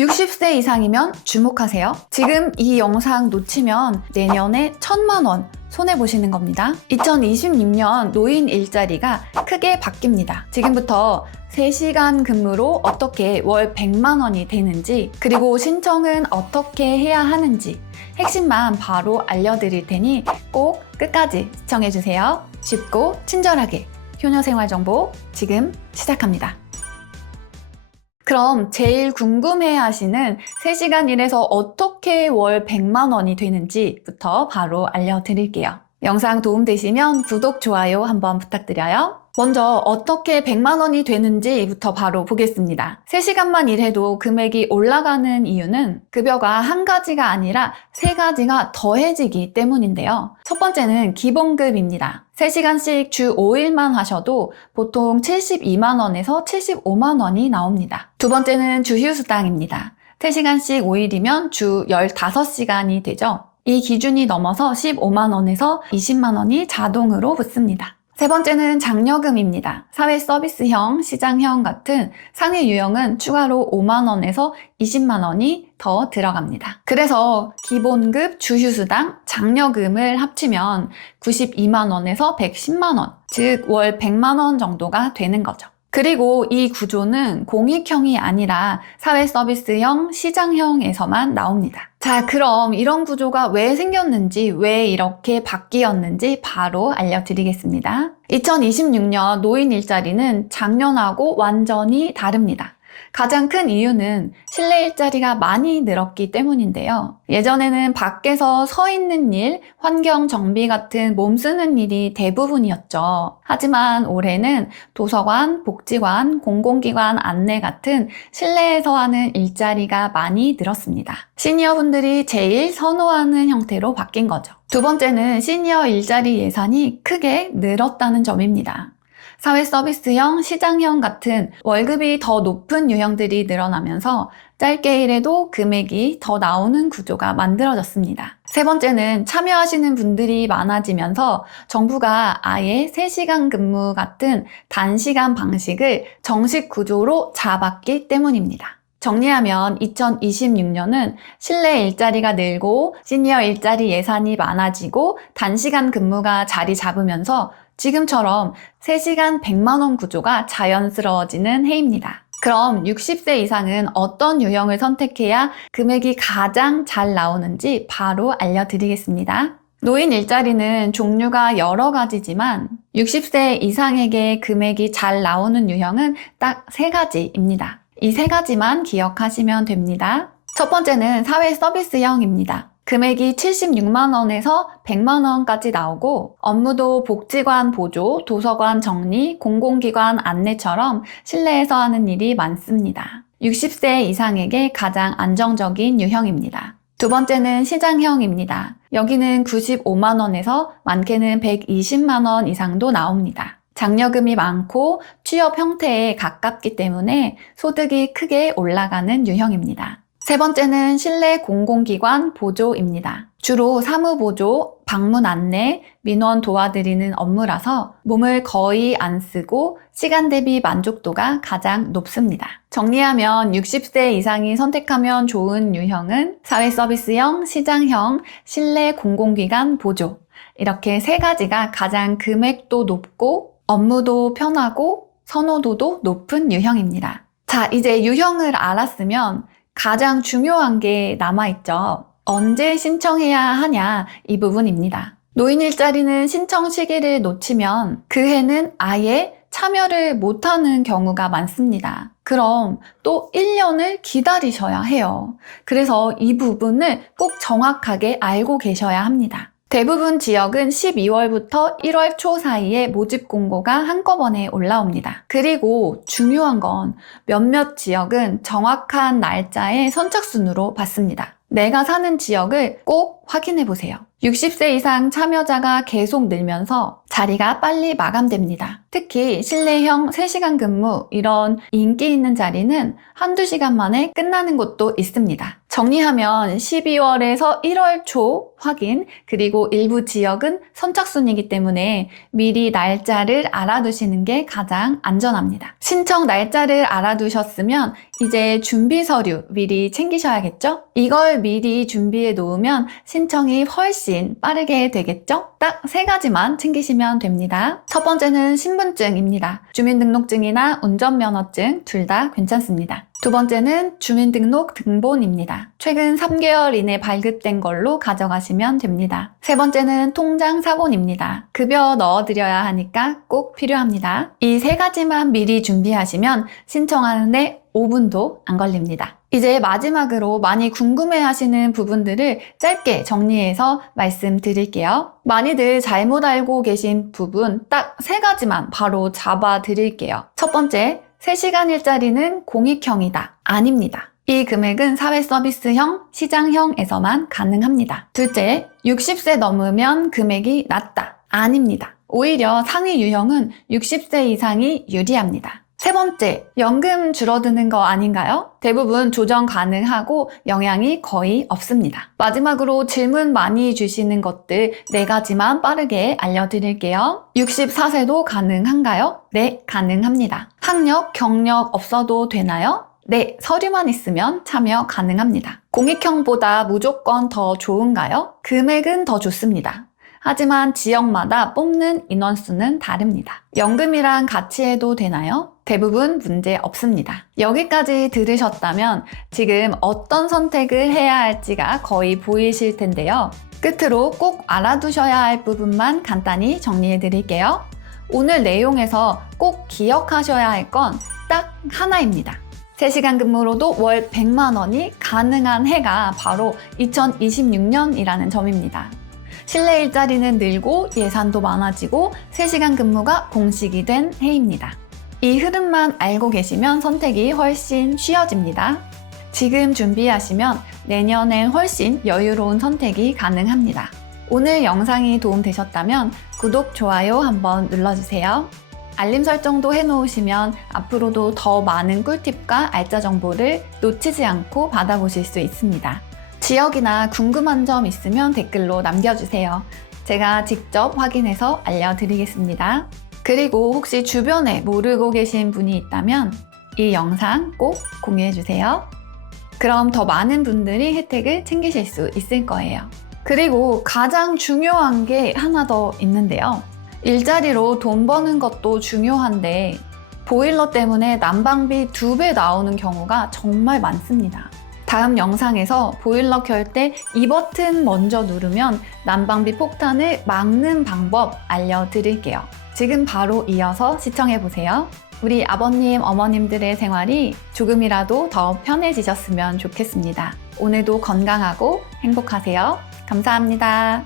60세 이상이면 주목하세요. 지금 이 영상 놓치면 내년에 1,000만 원 손해보시는 겁니다. 2026년 노인 일자리가 크게 바뀝니다. 지금부터 3시간 근무로 어떻게 월 100만 원이 되는지, 그리고 신청은 어떻게 해야 하는지 핵심만 바로 알려드릴 테니 꼭 끝까지 시청해주세요. 쉽고 친절하게 효녀생활정보 지금 시작합니다. 그럼 제일 궁금해 하시는 3시간 일해서 어떻게 월 100만 원이 되는지부터 바로 알려드릴게요. 영상 도움되시면 구독, 좋아요 한번 부탁드려요. 먼저 어떻게 100만 원이 되는지부터 바로 보겠습니다. 3시간만 일해도 금액이 올라가는 이유는 급여가 한 가지가 아니라 3가지가 더해지기 때문인데요. 첫 번째는 기본급입니다. 3시간씩 주 5일만 하셔도 보통 72만 원에서 75만 원이 나옵니다. 두 번째는 주휴수당입니다. 3시간씩 5일이면 주 15시간이 되죠. 이 기준이 넘어서 15만 원에서 20만 원이 자동으로 붙습니다. 세 번째는 장려금입니다. 사회서비스형, 시장형 같은 상해 유형은 추가로 5만 원에서 20만 원이 더 들어갑니다. 그래서 기본급, 주휴수당, 장려금을 합치면 92만 원에서 110만 원, 즉 월 100만 원 정도가 되는 거죠. 그리고 이 구조는 공익형이 아니라 사회서비스형, 시장형에서만 나옵니다. 자, 그럼 이런 구조가 왜 생겼는지, 왜 이렇게 바뀌었는지 바로 알려드리겠습니다. 2026년 노인 일자리는 작년하고 완전히 다릅니다. 가장 큰 이유는 실내 일자리가 많이 늘었기 때문인데요. 예전에는 밖에서 서 있는 일, 환경 정비 같은 몸 쓰는 일이 대부분이었죠. 하지만 올해는 도서관, 복지관, 공공기관 안내 같은 실내에서 하는 일자리가 많이 늘었습니다. 시니어분들이 제일 선호하는 형태로 바뀐 거죠. 두 번째는 시니어 일자리 예산이 크게 늘었다는 점입니다. 사회서비스형, 시장형 같은 월급이 더 높은 유형들이 늘어나면서 짧게 일해도 금액이 더 나오는 구조가 만들어졌습니다. 세 번째는 참여하시는 분들이 많아지면서 정부가 아예 3시간 근무 같은 단시간 방식을 정식 구조로 잡았기 때문입니다. 정리하면 2026년은 실내 일자리가 늘고 시니어 일자리 예산이 많아지고 단시간 근무가 자리 잡으면서 지금처럼 3시간 100만 원 구조가 자연스러워지는 해입니다. 그럼 60세 이상은 어떤 유형을 선택해야 금액이 가장 잘 나오는지 바로 알려드리겠습니다. 노인 일자리는 종류가 여러 가지지만 60세 이상에게 금액이 잘 나오는 유형은 딱 3가지입니다. 이 3가지만 기억하시면 됩니다. 첫 번째는 사회서비스형입니다. 금액이 76만 원에서 100만 원까지 나오고 업무도 복지관 보조, 도서관 정리, 공공기관 안내처럼 실내에서 하는 일이 많습니다. 60세 이상에게 가장 안정적인 유형입니다. 두 번째는 시장형입니다. 여기는 95만 원에서 많게는 120만 원 이상도 나옵니다. 장려금이 많고 취업 형태에 가깝기 때문에 소득이 크게 올라가는 유형입니다. 세 번째는 실내 공공기관 보조입니다. 주로 사무보조, 방문 안내, 민원 도와드리는 업무라서 몸을 거의 안 쓰고 시간 대비 만족도가 가장 높습니다. 정리하면 60세 이상이 선택하면 좋은 유형은 사회서비스형, 시장형, 실내 공공기관 보조, 이렇게 3가지가 가장 금액도 높고 업무도 편하고 선호도도 높은 유형입니다. 자, 이제 유형을 알았으면 가장 중요한 게 남아있죠. 언제 신청해야 하냐, 이 부분입니다. 노인 일자리는 신청 시기를 놓치면 그 해는 아예 참여를 못하는 경우가 많습니다. 그럼 또 1년을 기다리셔야 해요. 그래서 이 부분을 꼭 정확하게 알고 계셔야 합니다. 대부분 지역은 12월부터 1월 초 사이에 모집 공고가 한꺼번에 올라옵니다. 그리고 중요한 건 몇몇 지역은 정확한 날짜에 선착순으로 받습니다. 내가 사는 지역을 꼭 확인해 보세요. 60세 이상 참여자가 계속 늘면서 자리가 빨리 마감됩니다. 특히 실내형 3시간 근무 이런 인기 있는 자리는 한두 시간 만에 끝나는 곳도 있습니다. 정리하면 12월에서 1월 초 확인, 그리고 일부 지역은 선착순이기 때문에 미리 날짜를 알아두시는 게 가장 안전합니다. 신청 날짜를 알아두셨으면 이제 준비 서류 미리 챙기셔야겠죠? 이걸 미리 준비해 놓으면 신청이 훨씬 빠르게 되겠죠? 딱 3가지만 챙기시면 됩니다. 첫 번째는 신분증입니다. 주민등록증이나 운전면허증 둘 다 괜찮습니다. 두 번째는 주민등록 등본입니다. 최근 3개월 이내 발급된 걸로 가져가시면 됩니다. 세 번째는 통장 사본입니다. 급여 넣어드려야 하니까 꼭 필요합니다. 이 3가지만 미리 준비하시면 신청하는데 5분도 안 걸립니다. 이제 마지막으로 많이 궁금해하시는 부분들을 짧게 정리해서 말씀드릴게요. 많이들 잘못 알고 계신 부분 딱 3가지만 바로 잡아드릴게요. 첫 번째, 3시간 일자리는 공익형이다. 아닙니다. 이 금액은 사회서비스형, 시장형에서만 가능합니다. 둘째, 60세 넘으면 금액이 낮다. 아닙니다. 오히려 상위 유형은 60세 이상이 유리합니다. 세 번째, 연금 줄어드는 거 아닌가요? 대부분 조정 가능하고 영향이 거의 없습니다. 마지막으로 질문 많이 주시는 것들 4가지만 빠르게 알려드릴게요. 64세도 가능한가요? 네, 가능합니다. 학력, 경력 없어도 되나요? 네, 서류만 있으면 참여 가능합니다. 공익형보다 무조건 더 좋은가요? 금액은 더 좋습니다. 하지만 지역마다 뽑는 인원수는 다릅니다. 연금이랑 같이 해도 되나요? 대부분 문제 없습니다. 여기까지 들으셨다면 지금 어떤 선택을 해야 할지가 거의 보이실 텐데요. 끝으로 꼭 알아두셔야 할 부분만 간단히 정리해 드릴게요. 오늘 내용에서 꼭 기억하셔야 할 건 딱 하나입니다. 3시간 근무로도 월 100만 원이 가능한 해가 바로 2026년이라는 점입니다. 실내 일자리는 늘고 예산도 많아지고 3시간 근무가 공식이 된 해입니다. 이 흐름만 알고 계시면 선택이 훨씬 쉬워집니다. 지금 준비하시면 내년엔 훨씬 여유로운 선택이 가능합니다. 오늘 영상이 도움되셨다면 구독, 좋아요 한번 눌러주세요. 알림 설정도 해놓으시면 앞으로도 더 많은 꿀팁과 알짜 정보를 놓치지 않고 받아보실 수 있습니다. 지역이나 궁금한 점 있으면 댓글로 남겨주세요. 제가 직접 확인해서 알려드리겠습니다. 그리고 혹시 주변에 모르고 계신 분이 있다면 이 영상 꼭 공유해주세요. 그럼 더 많은 분들이 혜택을 챙기실 수 있을 거예요. 그리고 가장 중요한 게 하나 더 있는데요. 일자리로 돈 버는 것도 중요한데 보일러 때문에 난방비 2배 나오는 경우가 정말 많습니다. 다음 영상에서 보일러 켤 때 이 버튼 먼저 누르면 난방비 폭탄을 막는 방법 알려드릴게요. 지금 바로 이어서 시청해보세요. 우리 아버님, 어머님들의 생활이 조금이라도 더 편해지셨으면 좋겠습니다. 오늘도 건강하고 행복하세요. 감사합니다.